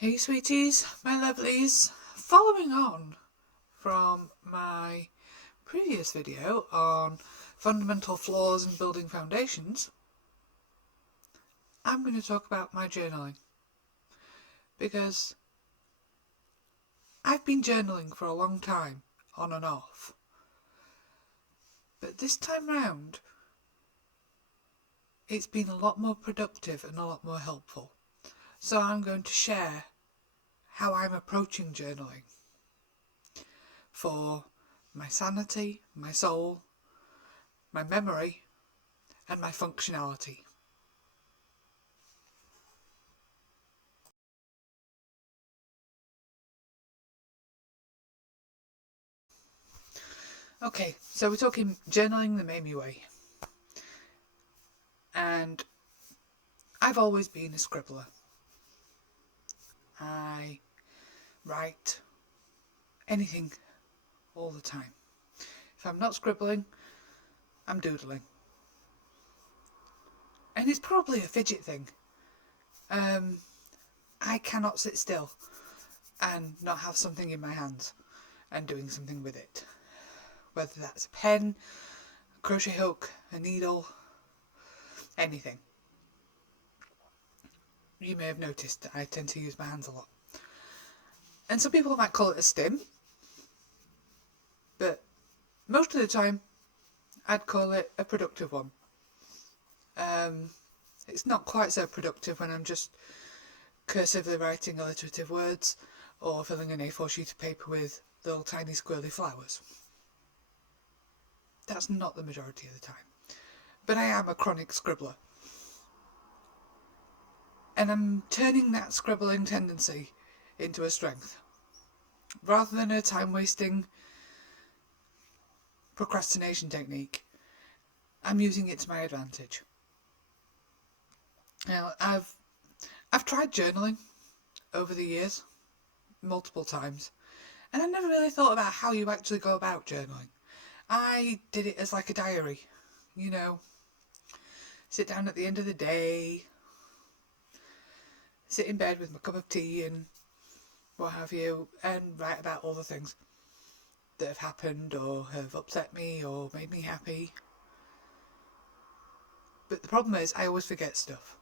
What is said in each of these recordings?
Hey sweeties, my lovelies. Following on from my previous video on fundamental flaws in building foundations, I'm going to talk about my journaling. Because I've been journaling for a long time, on and off. But this time round, it's been a lot more productive and a lot more helpful. So I'm going to share how I'm approaching journaling for my sanity, my soul, my memory, and my functionality. Okay, so we're talking journaling the Mamie Way. And I've always been a scribbler. I write anything all the time. If I'm not scribbling, I'm doodling. And it's probably a fidget thing. I cannot sit still and not have something in my hands and doing something with it. Whether that's a pen, a crochet hook, a needle, anything. You may have noticed that I tend to use my hands a lot. And some people might call it a stim, but most of the time I'd call it a productive one. It's not quite so productive when I'm just cursively writing alliterative words or filling an A4 sheet of paper with little tiny squirrely flowers. That's not the majority of the time. But I am a chronic scribbler. And I'm turning that scribbling tendency into a strength. Rather than a time-wasting procrastination technique, I'm using it to my advantage. Now, I've tried journaling over the years, multiple times, and I never really thought about how you actually go about journaling. I did it as like a diary, sit down at the end of the day, sit in bed with my cup of tea and what have you, and write about all the things that have happened or have upset me or made me happy. But the problem is I always forget stuff.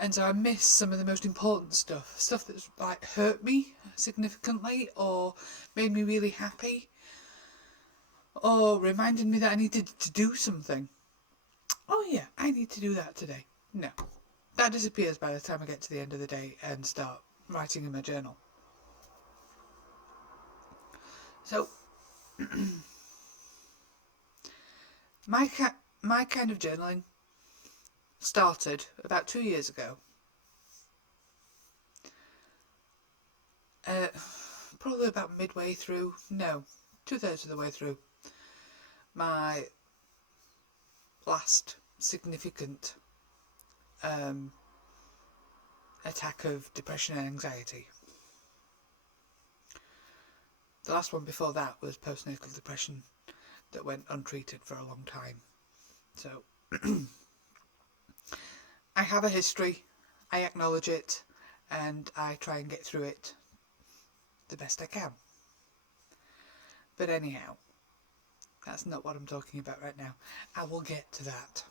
And so I miss some of the most important stuff that's like hurt me significantly or made me really happy or reminded me that I needed to do something. Oh yeah, I need to do that today. No, that disappears by the time I get to the end of the day and start writing in my journal. So my kind of journaling started about 2 years ago. Probably about midway through, no, 2/3 of the way through my last significant attack of depression and anxiety. The last one before that was postnatal depression that went untreated for a long time. So I have a history, I acknowledge it, and I try and get through it the best I can. But anyhow, that's not what I'm talking about right now. I will get to that.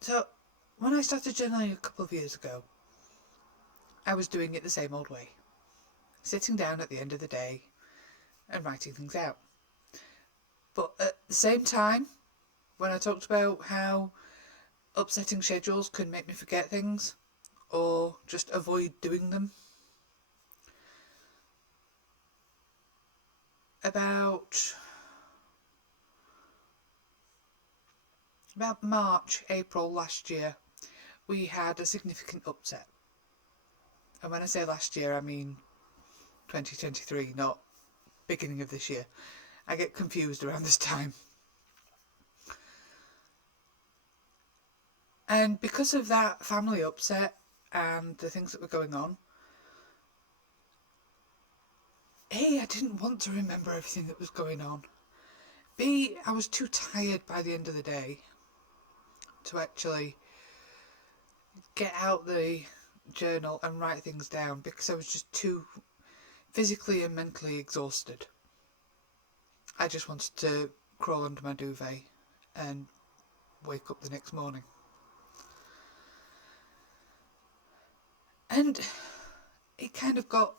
So when I started journaling a couple of years ago, I was doing it the same old way. Sitting down at the end of the day and writing things out. But at the same time, when I talked about how upsetting schedules can make me forget things or just avoid doing them, about March, April last year, we had a significant upset. And when I say last year, I mean 2023, not beginning of this year. I get confused around this time. And because of that family upset and the things that were going on, I didn't want to remember everything that was going on B, I was too tired by the end of the day to actually get out the journal and write things down because I was just too physically and mentally exhausted. I just wanted to crawl under my duvet and wake up the next morning. And it kind of got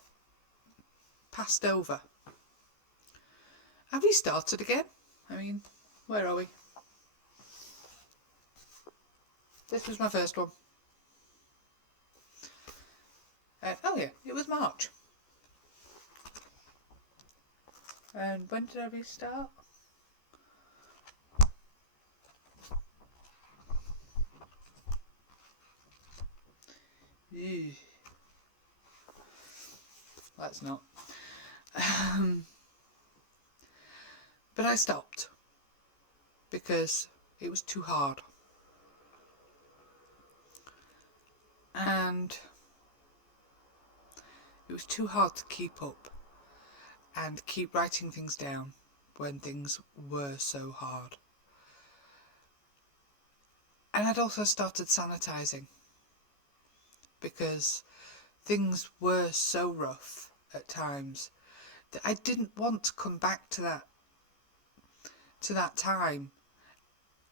passed over. I restarted again. I mean, where are we? This was my first one. Oh yeah, it was March. And when did I restart? Ew. Let's not. But I stopped because it was too hard. And it was too hard to keep up and keep writing things down when things were so hard. And I'd also started sanitising because things were so rough at times that I didn't want to come back to that time,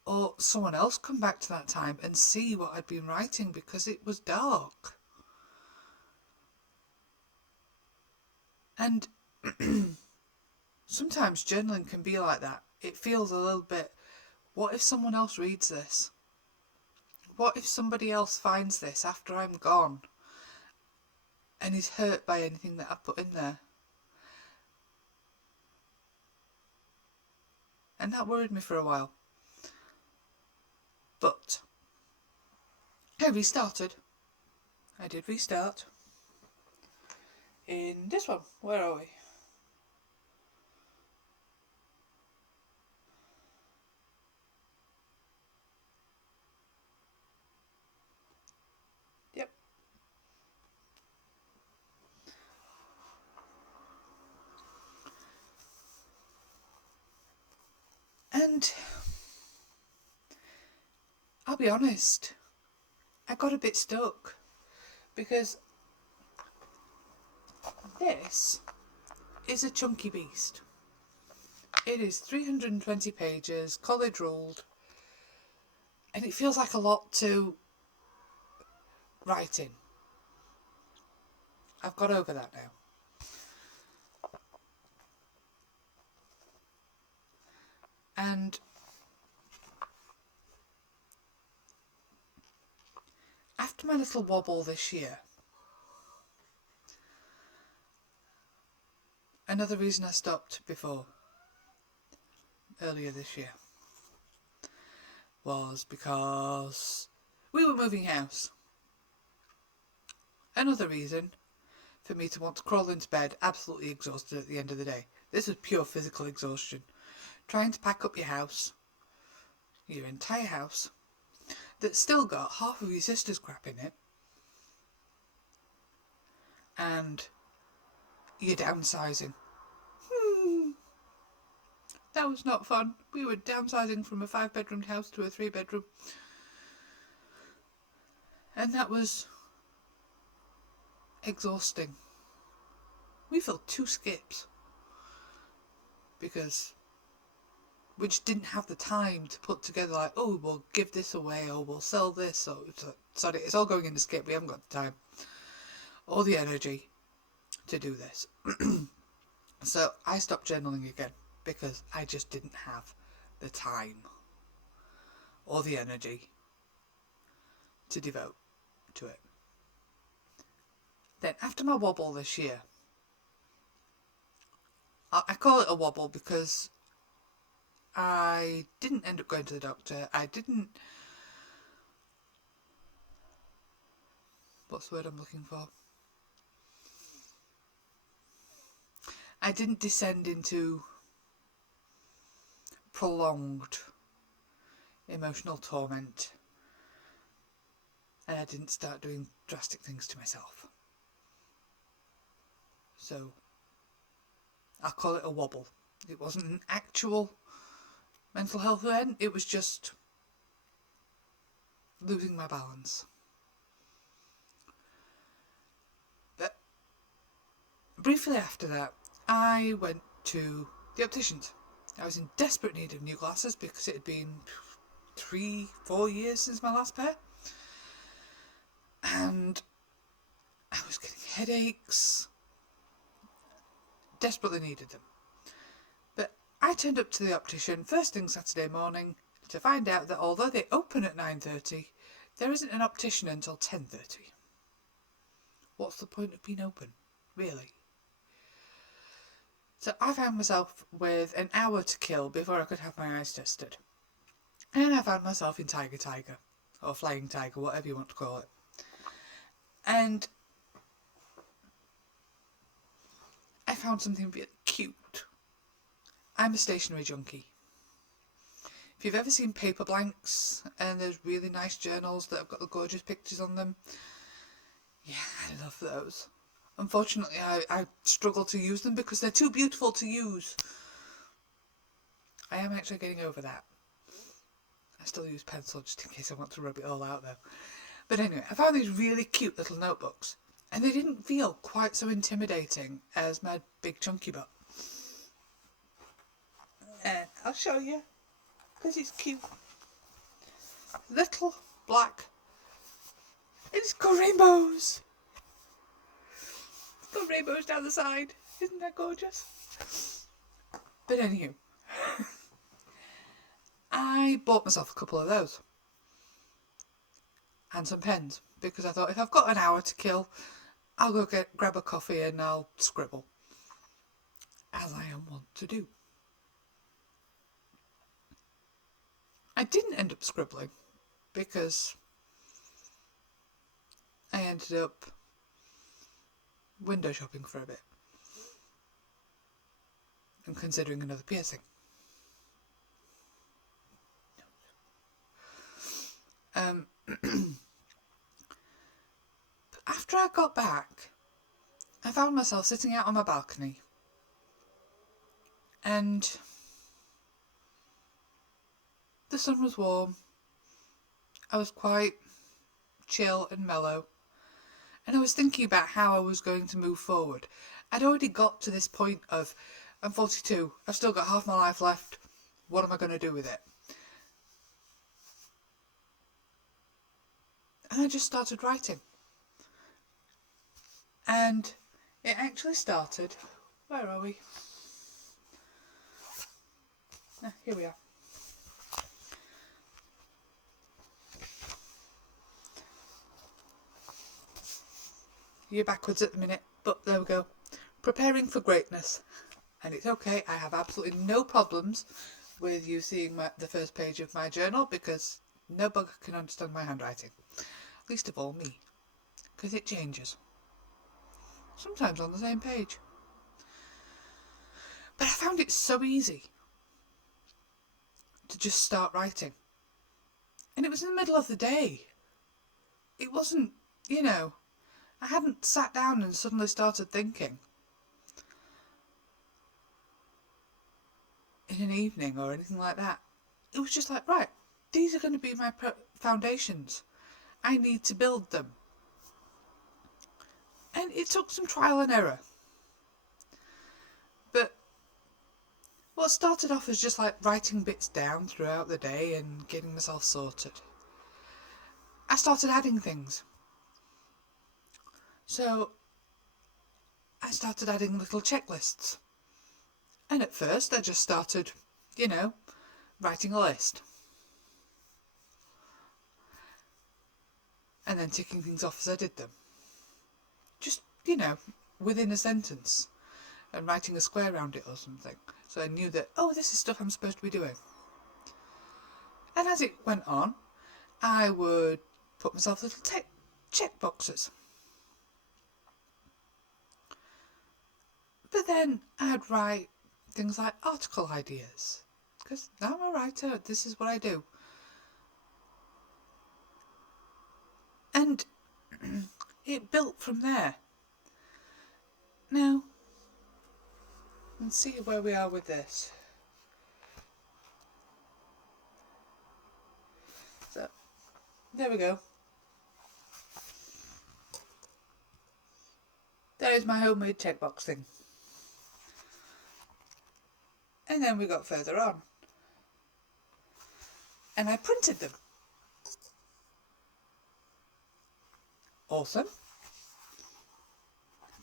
or someone else come back to that time and see what I'd been writing because it was dark. And sometimes journaling can be like that. It feels a little bit, what if someone else reads this? What if somebody else finds this after I'm gone and is hurt by anything that I put in there? And that worried me for a while. But I restarted. I did restart. In this one, where are we? Yep. And I'll be honest, I got a bit stuck because this is a chunky beast. It is 320 pages, college ruled, and it feels like a lot to write in. I've got over that now. And after my little wobble this year, another reason I stopped earlier this year, was because we were moving house. Another reason for me to want to crawl into bed absolutely exhausted at the end of the day. This was pure physical exhaustion. Trying to pack up your house, your entire house, that's still got half of your sister's crap in it, and you're downsizing. That was not fun. We were downsizing from a 5-bedroom house to a 3-bedroom. And that was exhausting. We filled 2 skips because we just didn't have the time to put together like, oh, we'll give this away or we'll sell this. Or sorry, it's all going in the skip. We haven't got the time or the energy to do this. So I stopped journaling again because I just didn't have the time or the energy to devote to it. Then after my wobble this year, I call it a wobble because I didn't end up going to the doctor. What's the word I'm looking for? I didn't descend into prolonged emotional torment, and I didn't start doing drastic things to myself. So I'll call it a wobble. It wasn't an actual mental health then. It was just losing my balance. But briefly after that, I went to the opticians. I was in desperate need of new glasses because it had been 3-4 years since my last pair. And I was getting headaches. Desperately needed them. But I turned up to the optician first thing Saturday morning to find out that although they open at 9:30, there isn't an optician until 10:30. What's the point of being open, really? So I found myself with an hour to kill before I could have my eyes tested. And I found myself in Tiger, or Flying Tiger, whatever you want to call it. And I found something really cute. I'm a stationery junkie. If you've ever seen paper blanks and there's really nice journals that have got the gorgeous pictures on them, yeah, I love those. Unfortunately, I struggle to use them because they're too beautiful to use. I am actually getting over that. I still use pencil just in case I want to rub it all out though. But anyway, I found these really cute little notebooks. And they didn't feel quite so intimidating as my big chunky butt. And I'll show you, because it's cute. Little black. It's got rainbows. It's got rainbows down the side. Isn't that gorgeous? But anywho, I bought myself a couple of those. And some pens. Because I thought if I've got an hour to kill, I'll go grab a coffee and I'll scribble. As I am wont to do. I didn't end up scribbling because I ended up window shopping for a bit and considering another piercing. After I got back, I found myself sitting out on my balcony and the sun was warm. I was quite chill and mellow. And I was thinking about how I was going to move forward. I'd already got to this point of, I'm 42, I've still got half my life left. What am I going to do with it? And I just started writing. And it actually started, where are we? Here we are. You're backwards at the minute, but there we go. Preparing for greatness. And it's okay, I have absolutely no problems with you seeing the first page of my journal because no bugger can understand my handwriting. Least of all me. Because it changes. Sometimes on the same page. But I found it so easy to just start writing. And it was in the middle of the day. It wasn't, I hadn't sat down and suddenly started thinking in an evening or anything like that. It was just like, right, these are going to be my foundations. I need to build them. And it took some trial and error. But what started off as just like writing bits down throughout the day and getting myself sorted, I started adding things. So I started adding little checklists. And at first I just started, writing a list. And then ticking things off as I did them. Just, within a sentence. And writing a square around it or something. So I knew that, this is stuff I'm supposed to be doing. And as it went on, I would put myself little check boxes. But then I'd write things like article ideas. Because now I'm a writer, this is what I do. And it built from there. Now, let's see where we are with this. there we go. There is my homemade checkbox thing. And then we got further on. And I printed them. Awesome.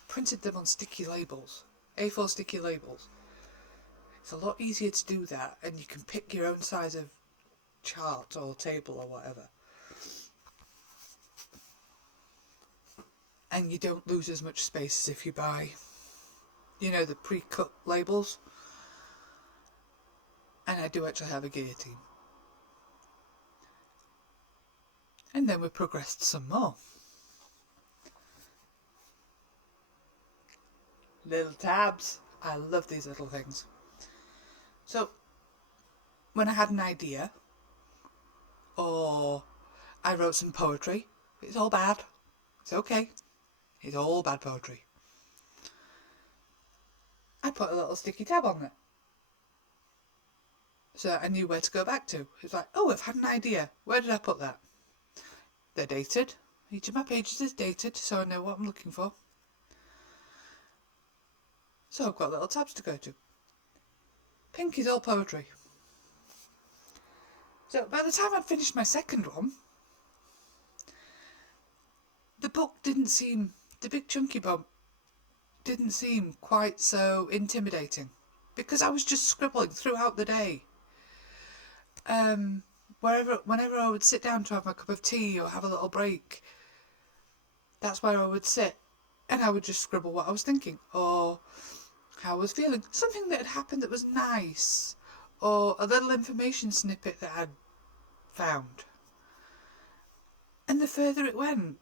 Printed them on sticky labels. A4 sticky labels. It's a lot easier to do that, and you can pick your own size of chart or table or whatever. And you don't lose as much space as if you buy, you know, the pre-cut labels. And I do actually have a guillotine. And then we progressed some more. Little tabs. I love these little things. So, when I had an idea, or I wrote some poetry, it's all bad. It's okay. It's all bad poetry. I put a little sticky tab on it. So I knew where to go back to. It's like, oh, I've had an idea. Where did I put that? They're dated. Each of my pages is dated, so I know what I'm looking for. So I've got little tabs to go to. Pink is all poetry. So by the time I'd finished my second one, the big chunky book didn't seem quite so intimidating, because I was just scribbling throughout the day. Whenever I would sit down to have my cup of tea or have a little break, that's where I would sit, and I would just scribble what I was thinking, or how I was feeling, something that had happened that was nice, or a little information snippet that I'd found. And the further it went,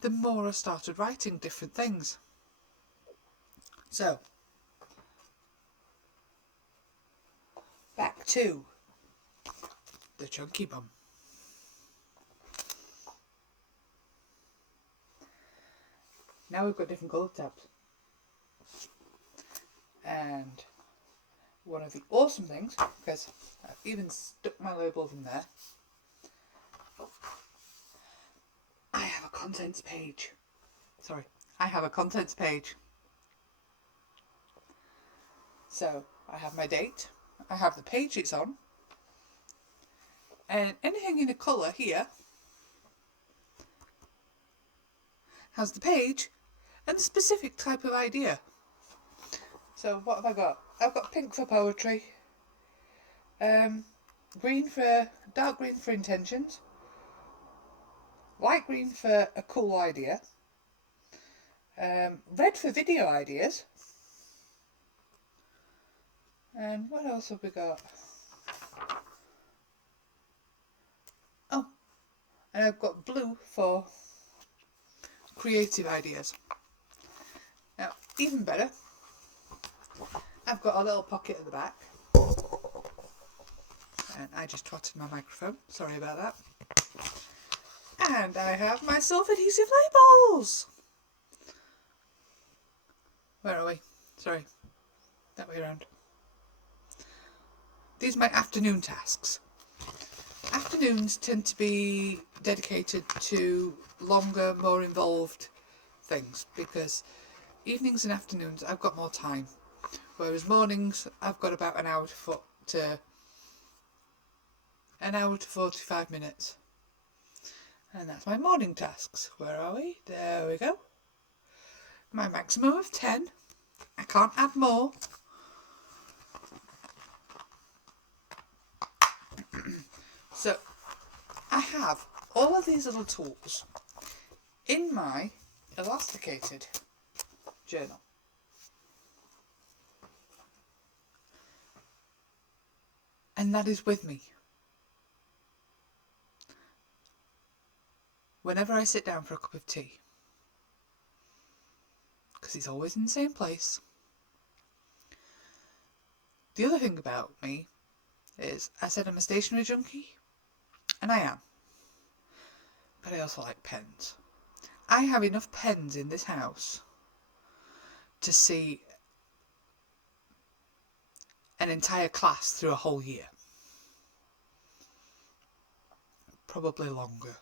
the more I started writing different things. So, back to the chunky bum. Now we've got different colour tabs. And one of the awesome things, because I've even stuck my labels in there, I have a contents page. I have a contents page. So I have my date, I have the page it's on, and anything in a colour here has the page and the specific type of idea. So what have I got? I've got pink for poetry, dark green for intentions, light green for a cool idea, red for video ideas, and what else have we got? Oh, and I've got blue for creative ideas. Now, even better, I've got a little pocket at the back, and I just twatted my microphone, sorry about that. And I have my self-adhesive labels. Where are we? Sorry, that way around. These are my afternoon tasks. Afternoons tend to be dedicated to longer, more involved things, because evenings and afternoons I've got more time, whereas mornings I've got about an hour to 45 minutes. And that's my morning tasks. Where are we? There we go. My maximum of 10. I can't add more. So I have all of these little tools in my elasticated journal. And that is with me whenever I sit down for a cup of tea, because it's always in the same place. The other thing about me is, I said I'm a stationery junkie, and I am, but I also like pens. I have enough pens in this house to see an entire class through a whole year. Probably longer.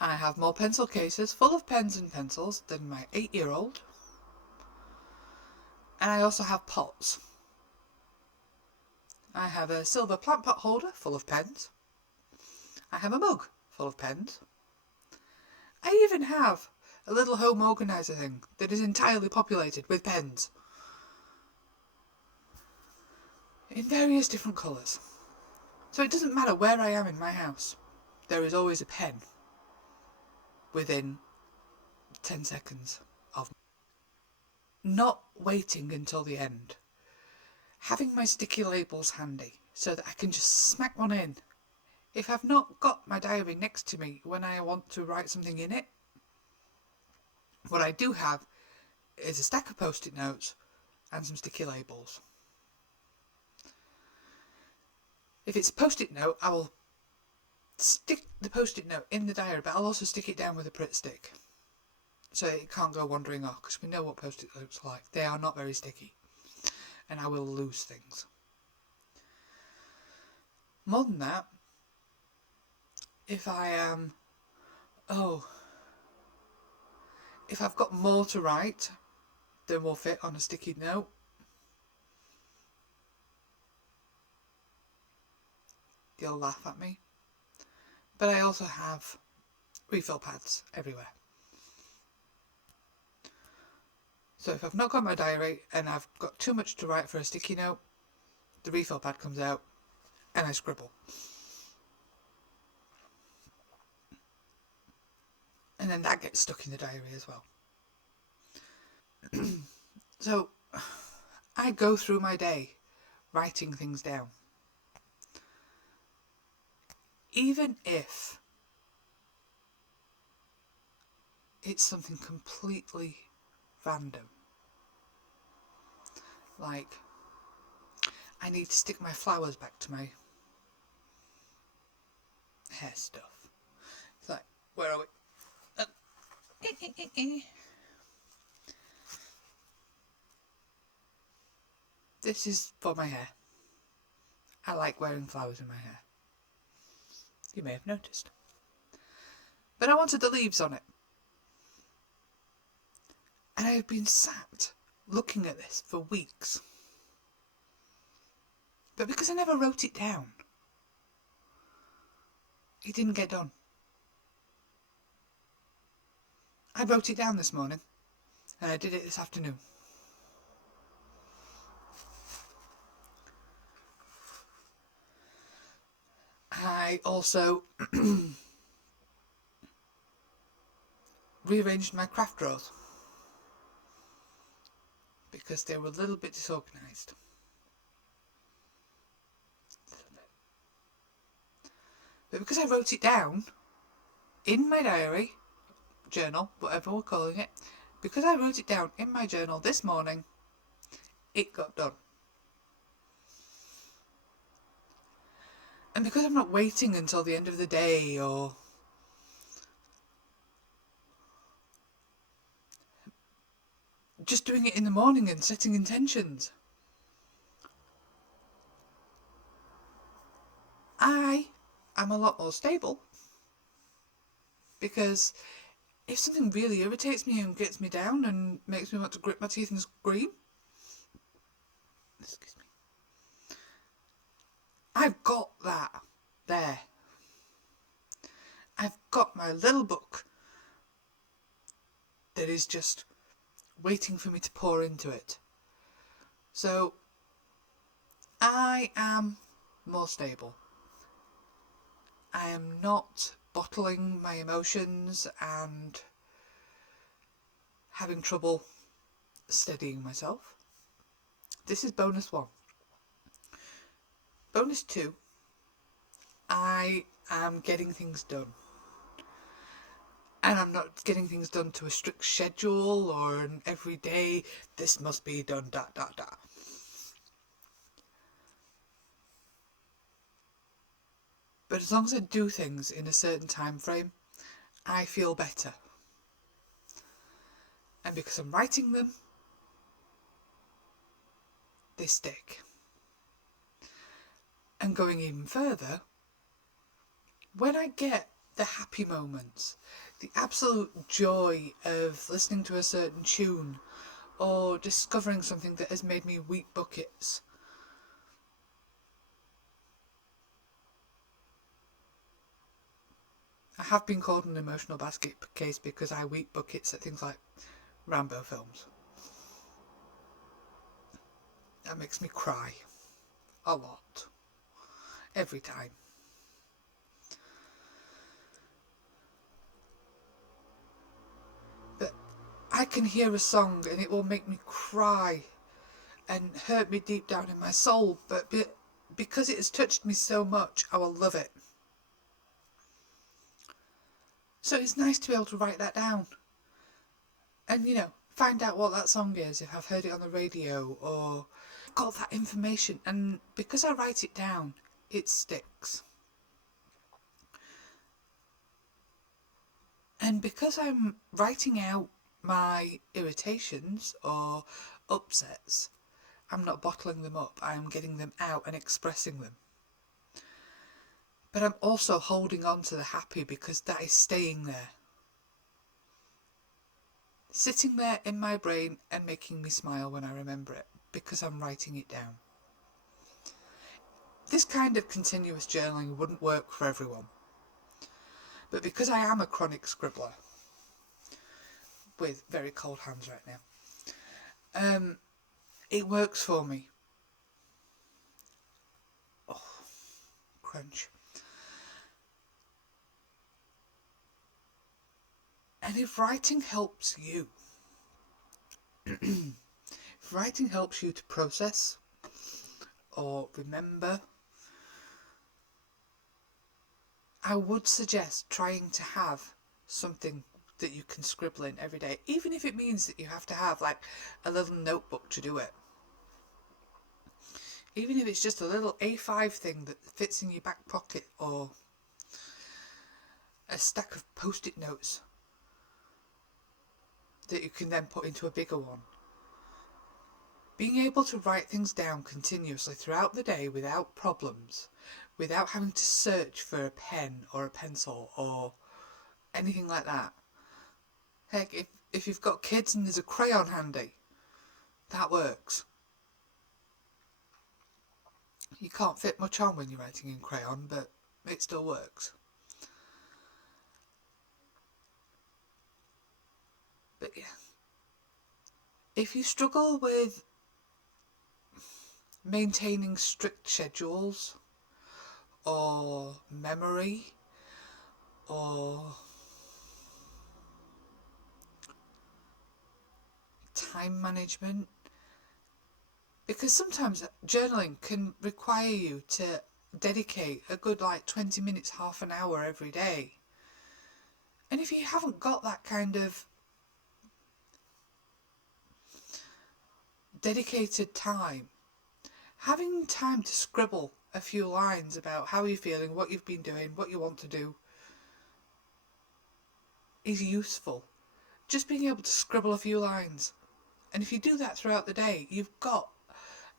I have more pencil cases full of pens and pencils than my 8-year-old. And I also have pots. I have a silver plant pot holder full of pens. I have a mug full of pens. I even have a little home organiser thing that is entirely populated with pens in various different colours. So it doesn't matter where I am in my house, there is always a pen within 10 seconds of me. Not waiting until the end. Having my sticky labels handy so that I can just smack one in. If I've not got my diary next to me when I want to write something in it, what I do have is a stack of post-it notes and some sticky labels. If it's a post-it note, I will stick the post-it note in the diary, but I'll also stick it down with a Pritt stick so it can't go wandering off, because we know what post-it notes are like. They are not very sticky, and I will lose things. More than that, if I've got more to write than will fit on a sticky note, you'll laugh at me. But I also have refill pads everywhere. So if I've not got my diary and I've got too much to write for a sticky note, the refill pad comes out and I scribble. And then that gets stuck in the diary as well. So I go through my day writing things down. Even if it's something completely random. Like, I need to stick my flowers back to my hair stuff. It's like, where are we? This is for my hair. I like wearing flowers in my hair. You may have noticed. But I wanted the leaves on it. And I have been sat looking at this for weeks. But because I never wrote it down, it didn't get done. I wrote it down this morning, and I did it this afternoon. I also rearranged my craft drawers because they were a little bit disorganised. But because I wrote it down in my diary, journal, whatever we're calling it, because I wrote it down in my journal this morning, it got done. And because I'm not waiting until the end of the day or just doing it in the morning and setting intentions, I am a lot more stable. Because if something really irritates me and gets me down and makes me want to grit my teeth and scream, excuse me, I've got that there. I've got my little book that is just waiting for me to pour into it. So I am more stable. I am not bottling my emotions and having trouble steadying myself. This is bonus 1. Bonus 2, I am getting things done. And I'm not getting things done to a strict schedule or an everyday, this must be done, da da da. But as long as I do things in a certain time frame, I feel better. And because I'm writing them, they stick. And going even further, when I get the happy moments, the absolute joy of listening to a certain tune or discovering something that has made me weep buckets. I have been called an emotional basket case because I weep buckets at things like Rambo films. That makes me cry a lot, every time. But I can hear a song and it will make me cry and hurt me deep down in my soul, but because it has touched me so much, I will love it. So it's nice to be able to write that down and, find out what that song is if I've heard it on the radio or got that information. And because I write it down, it sticks. And because I'm writing out my irritations or upsets, I'm not bottling them up, I'm getting them out and expressing them. But I'm also holding on to the happy because that is staying there. Sitting there in my brain and making me smile when I remember it because I'm writing it down. This kind of continuous journaling wouldn't work for everyone. But because I am a chronic scribbler, with very cold hands right now, it works for me. Oh, crunch. And if writing helps you, if writing helps you to process or remember, I would suggest trying to have something that you can scribble in every day, even if it means that you have to have like a little notebook to do it. Even if it's just a little A5 thing that fits in your back pocket or a stack of post-it notes that you can then put into a bigger one. Being able to write things down continuously throughout the day without problems, without having to search for a pen or a pencil or anything like that. Heck, if you've got kids and there's a crayon handy, that works. You can't fit much on when you're writing in crayon, but it still works. But yeah, if you struggle with maintaining strict schedules or memory or time management, because sometimes journaling can require you to dedicate a good 20 minutes, half an hour every day. And if you haven't got that kind of dedicated time, having time to scribble a few lines about how you're feeling, what you've been doing, what you want to do is useful. Just being able to scribble a few lines. And if you do that throughout the day, you've got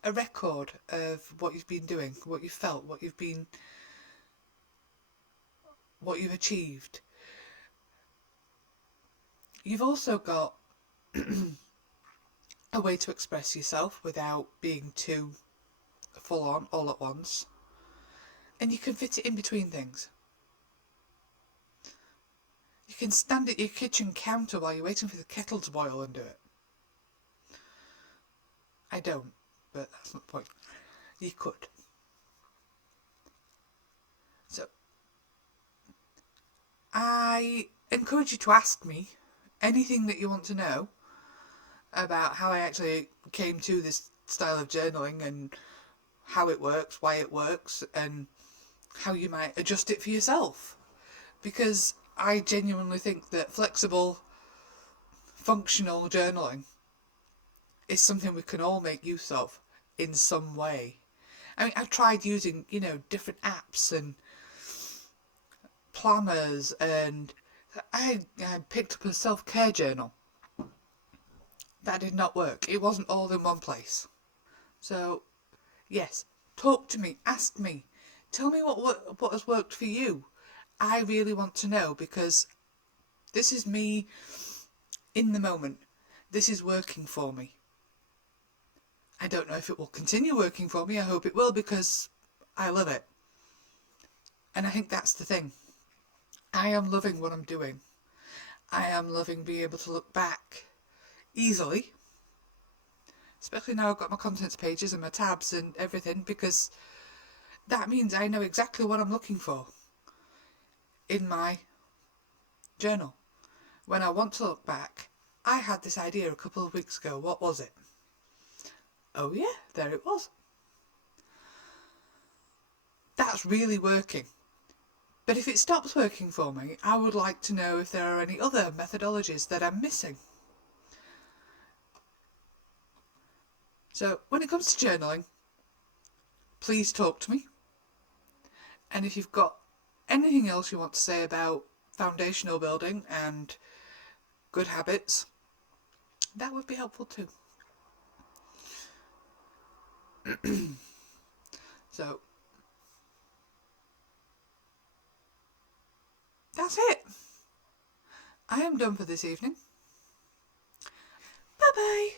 a record of what you've been doing, what you've felt, what you've achieved. You've also got a way to express yourself without being too full on all at once. And you can fit it in between things. You can stand at your kitchen counter while you're waiting for the kettle to boil and do it. I don't, but that's not the point. You could. So, I encourage you to ask me anything that you want to know about how I actually came to this style of journaling and how it works, why it works, and how you might adjust it for yourself. Because I genuinely think that flexible, functional journaling is something we can all make use of in some way. I mean, I've tried using, different apps and planners, and I picked up a self-care journal. That did not work. It wasn't all in one place. So, yes, talk to me, ask me, tell me what has worked for you. I really want to know, because this is me in the moment. This is working for me. I don't know if it will continue working for me. I hope it will, because I love it. And I think that's the thing. I am loving what I'm doing. I am loving being able to look back easily, especially now I've got my contents pages and my tabs and everything, because that means I know exactly what I'm looking for in my journal. When I want to look back, I had this idea a couple of weeks ago. What was it? Oh yeah, there it was. That's really working. But if it stops working for me, I would like to know if there are any other methodologies that I'm missing. So when it comes to journaling, please talk to me. And if you've got anything else you want to say about foundational building and good habits, that would be helpful too. So that's it. I am done for this evening. Bye bye.